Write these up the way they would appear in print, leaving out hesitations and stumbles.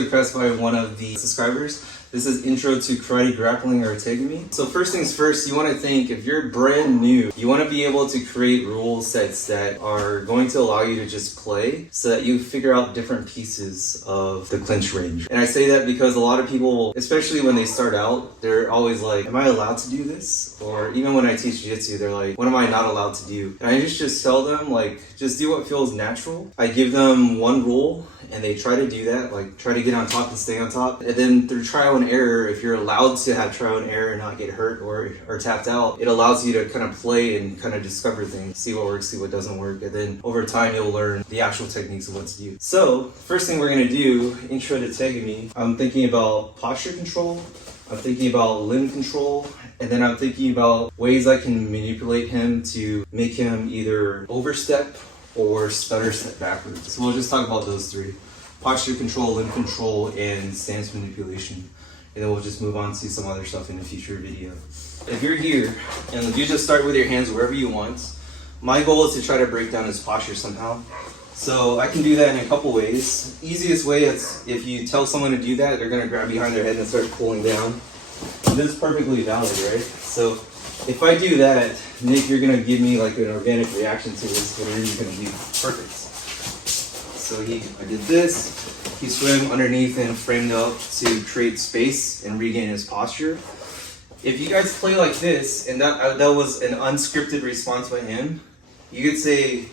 request by one of the subscribers. This is Intro to Karate, Grappling, or Tegumi. So first things first, you want to think, if you're brand new, you want to be able to create rule sets that are going to allow you to just play so that you figure out different pieces of the clinch range. And I say that because a lot of people, especially when they start out, they're always like, am I allowed to do this? Or even when I teach jiu-jitsu, they're like, what am I not allowed to do? And I just tell them, like, just do what feels natural. I give them one rule and they try to do that, like try to get on top and stay on top. And then through trial and error, if you're allowed to have trial and error and not get hurt or tapped out, it allows you to kind of play and kind of discover things, see what works, see what doesn't work. And then over time, you'll learn the actual techniques of what to do. So first thing we're gonna do, intro to Tegumi, I'm thinking about posture control, I'm thinking about limb control, and then I'm thinking about ways I can manipulate him to make him either overstep or stutter step backwards. So we'll just talk about those three: posture control, limb control, and stance manipulation. And then we'll just move on to some other stuff in a future video. If you're here and you just start with your hands wherever you want, my goal is to try to break down his posture somehow. So I can do that in a couple ways. Easiest way is if you tell someone to do that, they're gonna grab behind their head and start pulling down. And this is perfectly valid, right? So if I do that, Nick, you're gonna give me like an organic reaction to this. What are you gonna do? Perfect. So I did this. He swam underneath and framed up to create space and regain his posture. If you guys play like this, and that was an unscripted response by him, you could say,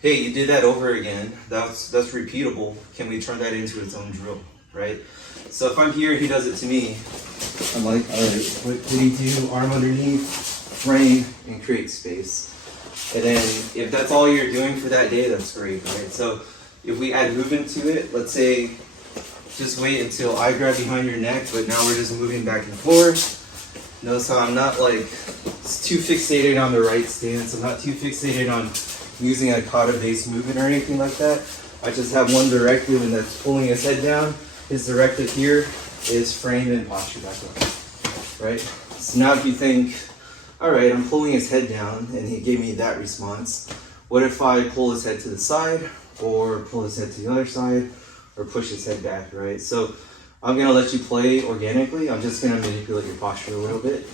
hey, you did that over again. That's repeatable. Can we turn that into its own drill, right? So if I'm here, he does it to me. I'm like, all right, what did he do? Arm underneath, frame, and create space. And then if that's all you're doing for that day, that's great, right? So if we add movement to it, let's say, just wait until I grab behind your neck, but now we're just moving back and forth. Notice how I'm not like too fixated on the right stance. I'm not too fixated on using a kata-based movement or anything like that. I just have one directive, and that's pulling his head down. His directive here is frame and posture back up, right? So now if you think, all right, I'm pulling his head down and he gave me that response. What if I pull his head to the side or pull his head to the other side or push his head back, right? So I'm gonna let you play organically. I'm just gonna manipulate your posture a little bit.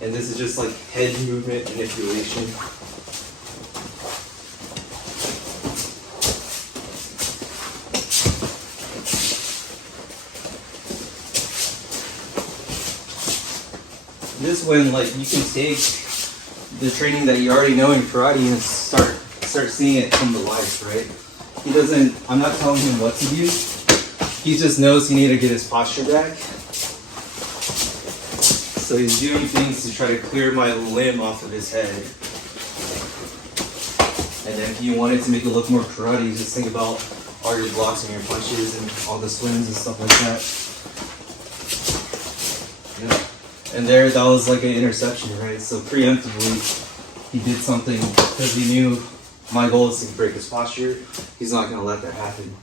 And this is just like head movement manipulation. This one, like, you can take the training that you already know in karate and start seeing it come to life, right? I'm not telling him what to do. He just knows he needs to get his posture back. So he's doing things to try to clear my limb off of his head. And then if you wanted to make it look more karate, just think about all your blocks and your punches and all the swings and stuff like that. Yeah. And there, that was like an interception, right? So preemptively, he did something because he knew my goal is to break his posture. He's not going to let that happen.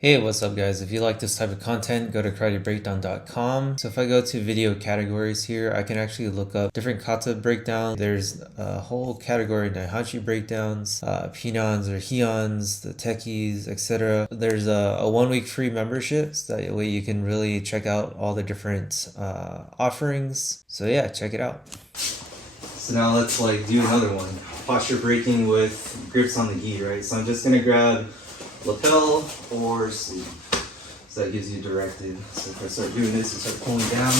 Hey, what's up guys? If you like this type of content, go to karatebreakdown.com. So if I go to video categories here, I can actually look up different kata breakdown. There's a whole category, Naihanchi breakdowns, Pinans or Hyons, the Tekis, etc. There's a 1 week free membership, so that way you can really check out all the different offerings. So yeah, check it out. So now let's like do another one. Posture breaking with grips on the gi, right? So I'm just gonna grab lapel or sleeve. So that gives you directive. So if I start doing this, I start pulling down.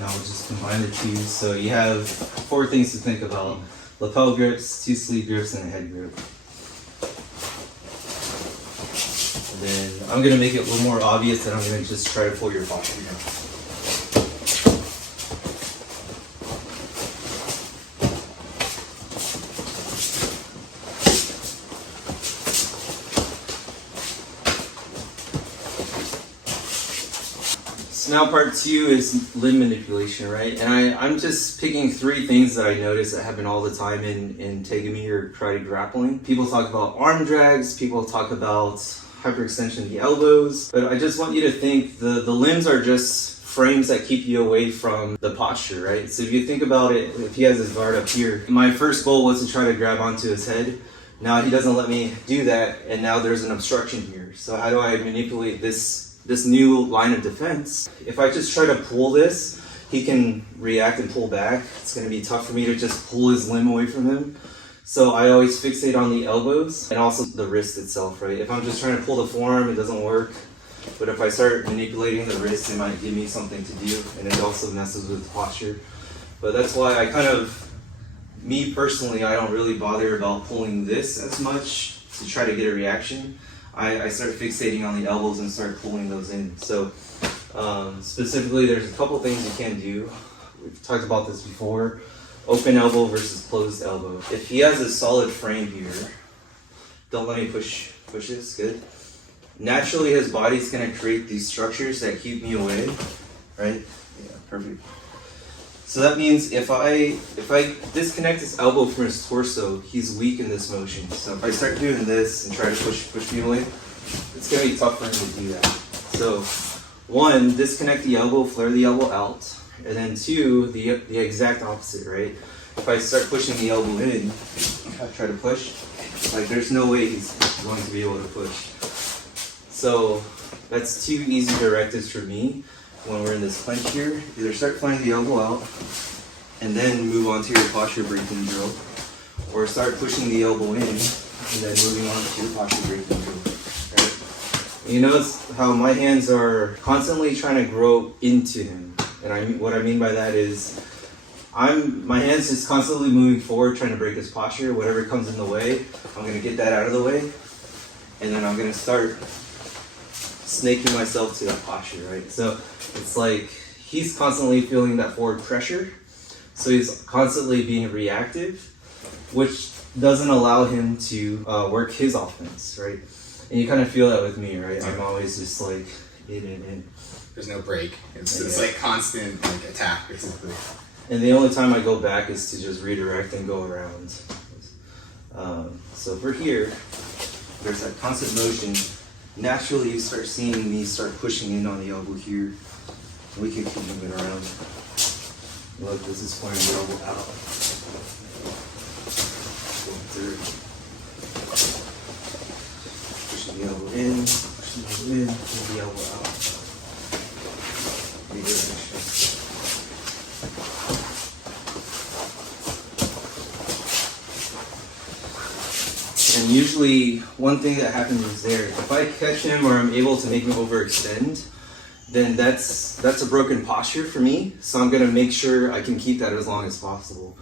Now we'll just combine the two. So you have 4 things to think about: lapel grips, 2 sleeve grips, and a head grip. And then I'm gonna make it a little more obvious that I'm gonna just try to pull your posture down. So now part 2 is limb manipulation, right? And I'm just picking 3 things that I notice that happen all the time in tegumi or karate grappling. People talk about arm drags, people talk about hyperextension of the elbows, but I just want you to think the limbs are just frames that keep you away from the posture, right? So if you think about it, if he has his guard up here, my first goal was to try to grab onto his head. Now he doesn't let me do that, and now there's an obstruction here. So how do I manipulate this new line of defense? If I just try to pull this, he can react and pull back. It's going to be tough for me to just pull his limb away from him. So I always fixate on the elbows and also the wrist itself, right? If I'm just trying to pull the forearm, it doesn't work. But if I start manipulating the wrist, it might give me something to do, and it also messes with posture. But that's why I kind of, me personally, I don't really bother about pulling this as much to try to get a reaction. I start fixating on the elbows and start pulling those in. So specifically, there's a couple things you can do. We've talked about this before. Open elbow versus closed elbow. If he has a solid frame here, don't let me push this, good. Naturally, his body's gonna create these structures that keep me away, right? Yeah, perfect. So that means if I disconnect his elbow from his torso, he's weak in this motion. So if I start doing this and try to push me away, it's gonna be tough for him to do that. So 1, disconnect the elbow, flare the elbow out, and then 2, the exact opposite, right? If I start pushing the elbow in, I try to push, like there's no way he's going to be able to push. So that's 2 easy directives for me when we're in this clench here. Either start flying the elbow out and then move on to your posture breaking drill, or start pushing the elbow in and then moving on to your posture breaking drill. Right? You notice how my hands are constantly trying to grow into him. And what I mean by that is my hands just constantly moving forward trying to break his posture. Whatever comes in the way, I'm going to get that out of the way, and then I'm going to start snaking myself to that posture, right? So it's like he's constantly feeling that forward pressure, so he's constantly being reactive, which doesn't allow him to work his offense, right? And you kind of feel that with me, right? I'm always just like in. There's no break. It's like constant like attack, basically. And the only time I go back is to just redirect and go around. So for here, there's that constant motion. Naturally, you start seeing me start pushing in on the elbow here. We can keep moving around. Look, this is flying the elbow out. Going through. Pushing the elbow in, pushing the elbow in, pull the elbow out. Redirection. And usually, one thing that happens is there, if I catch him or I'm able to make him overextend, then that's a broken posture for me. So I'm gonna make sure I can keep that as long as possible.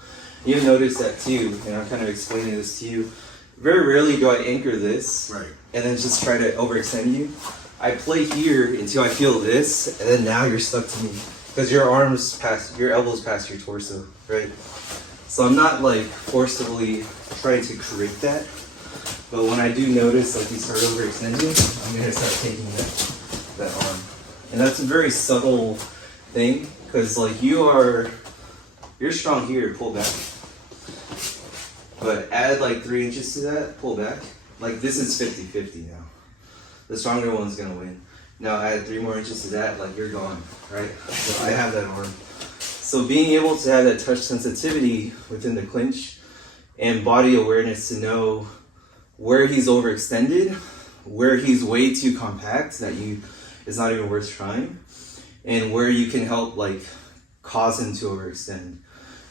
You notice that too, and I'm kind of explaining this to you. Very rarely do I anchor this, Right, and then just try to overextend you. I play here until I feel this, and then now you're stuck to me because your elbows past your torso, right? So I'm not like forcibly trying to create that. But when I do notice like you start overextending, I'm gonna start taking that arm. And that's a very subtle thing, because like you're strong here, pull back. But add like 3 inches to that, pull back. Like this is 50-50 now. The stronger one's gonna win. Now add 3 more inches to that, like you're gone, right? So I have that arm. So being able to have that touch sensitivity within the clinch and body awareness to know where he's overextended, where he's way too compact that it's not even worth trying, and where you can help like cause him to overextend.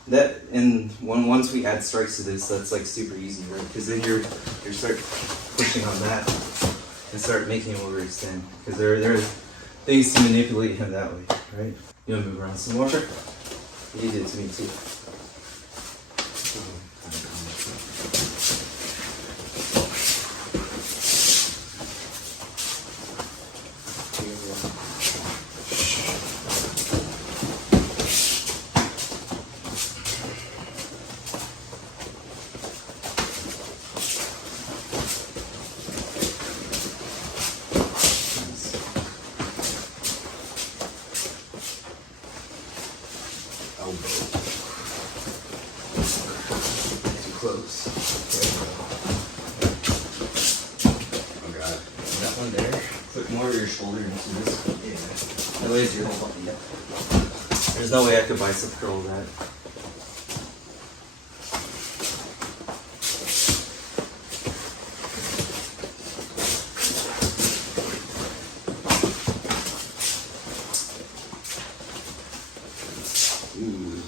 That, and once we add strikes to this, that's like super easy, right? Because then you start pushing on that and start making him overextend. Because there are things to manipulate him that way, right? You want to move around some more? Sure. You did it to me too. shoulder into this. Yeah. That way it's your whole body. Yep. There's no way I could bicep curl that. Ooh,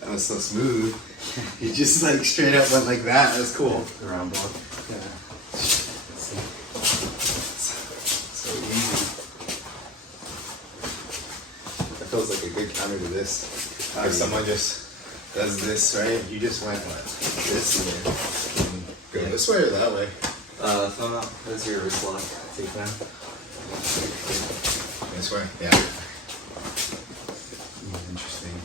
that was so smooth. You just like straight up went like that. That was cool. The round block. Yeah. So easy. That feels like a good counter to this. If someone just does this, right? You just went what? This and go this way or that way? Thumb out. That's your wrist lock. Take that. This way? Yeah. Interesting.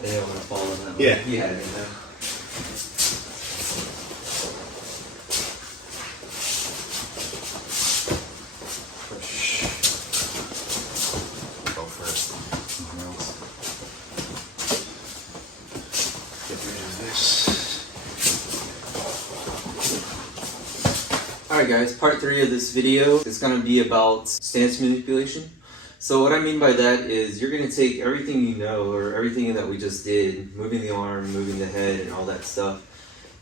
They don't want to follow that. Yeah. Yeah. You know. Push. Go first. Get rid of this. Alright guys, part 3 of this video is going to be about stance manipulation. So what I mean by that is you're going to take everything you know, or everything that we just did, moving the arm, moving the head, and all that stuff,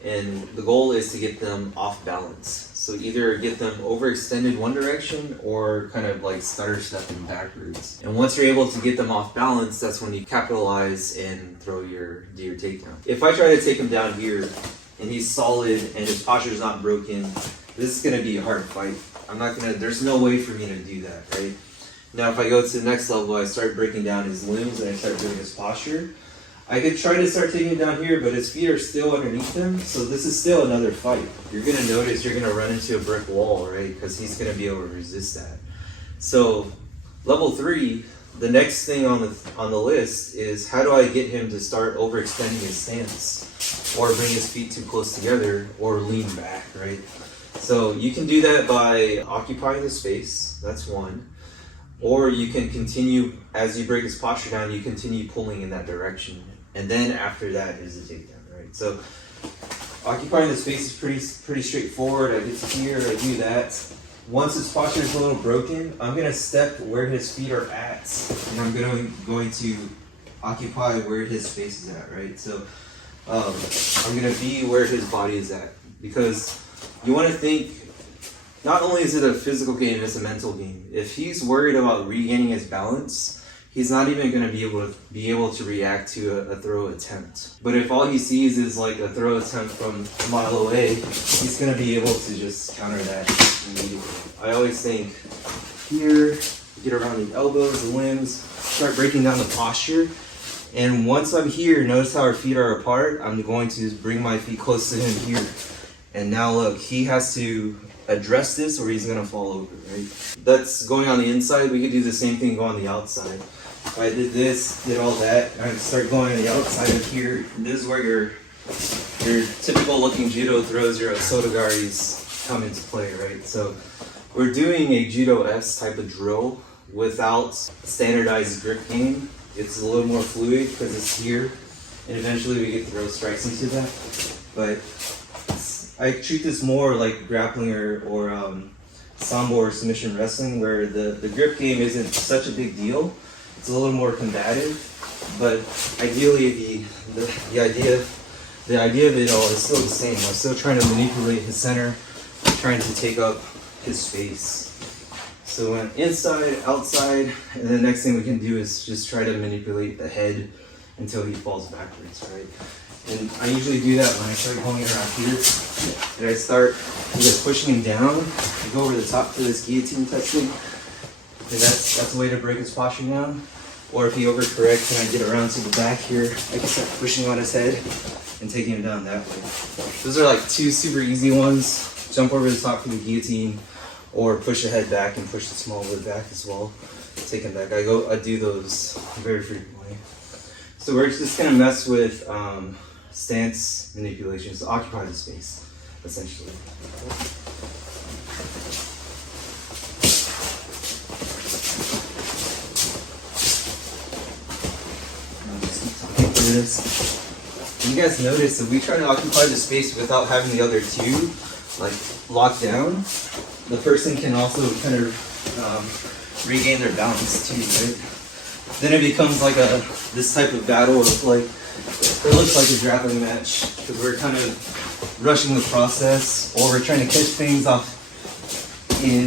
and the goal is to get them off balance. So either get them overextended one direction or kind of like stutter stepping backwards. And once you're able to get them off balance, that's when you capitalize and do your takedown. If I try to take him down here and he's solid and his posture's not broken, this is going to be a hard fight. There's no way for me to do that, right? Now, if I go to the next level, I start breaking down his limbs and I start doing his posture. I could try to start taking him down here, but his feet are still underneath him, so this is still another fight. You're going to notice you're going to run into a brick wall, right? Because he's going to be able to resist that. So, level 3, the next thing on the list is how do I get him to start overextending his stance, or bring his feet too close together, or lean back, right? So you can do that by occupying the space, that's one. Or you can continue, as you break his posture down, you continue pulling in that direction. And then after that is the takedown, right? So occupying the space is pretty straightforward. I get to here, I do that. Once his posture is a little broken, I'm gonna step where his feet are at. And I'm going to occupy where his space is at, right? So I'm gonna be where his body is at. Because you wanna think, not only is it a physical game, it's a mental game. If he's worried about regaining his balance, he's not even going to be able to react to a throw attempt. But if all he sees is like a throw attempt from a mile away, he's going to be able to just counter that immediately. I always think here, get around the elbows, the limbs, start breaking down the posture. And once I'm here, notice how our feet are apart. I'm going to bring my feet close to him here. And now look, he has to address this or he's gonna fall over, right? That's going on the inside. We could do the same thing, go on the outside. If I did this, did all that, and I start going on the outside of here, this is where your typical looking judo throws, your osotogaris come into play, right? So we're doing a judo-esque type of drill without standardized grip game. It's a little more fluid because it's here, and eventually we get throw strikes into that. But I treat this more like grappling or sambo or submission wrestling, where the grip game isn't such a big deal. It's a little more combative, but ideally the idea of it all is still the same. I'm still trying to manipulate his center, trying to take up his space. So when inside, outside, and the next thing we can do is just try to manipulate the head until he falls backwards, right? And I usually do that when I start going around here. And I start either pushing him down, I go over the top to this guillotine type thing. And that's a way to break his posture down. Or if he overcorrects and I get around to the back here, I can start pushing on his head and taking him down that way. Those are like 2 super easy ones. Jump over the top for the guillotine, or push the head back and push the small wood back as well. Take him back. I do those very frequently. So we're just gonna mess with stance manipulations to occupy the space, essentially. do this. You guys notice if we try to occupy the space without having the other two like locked down, the person can also kind of regain their balance too, right? Then it becomes like this type of battle of like, it looks like a grappling match because we're kind of rushing the process, or we're trying to catch things off in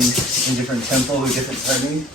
different tempo, with different timing.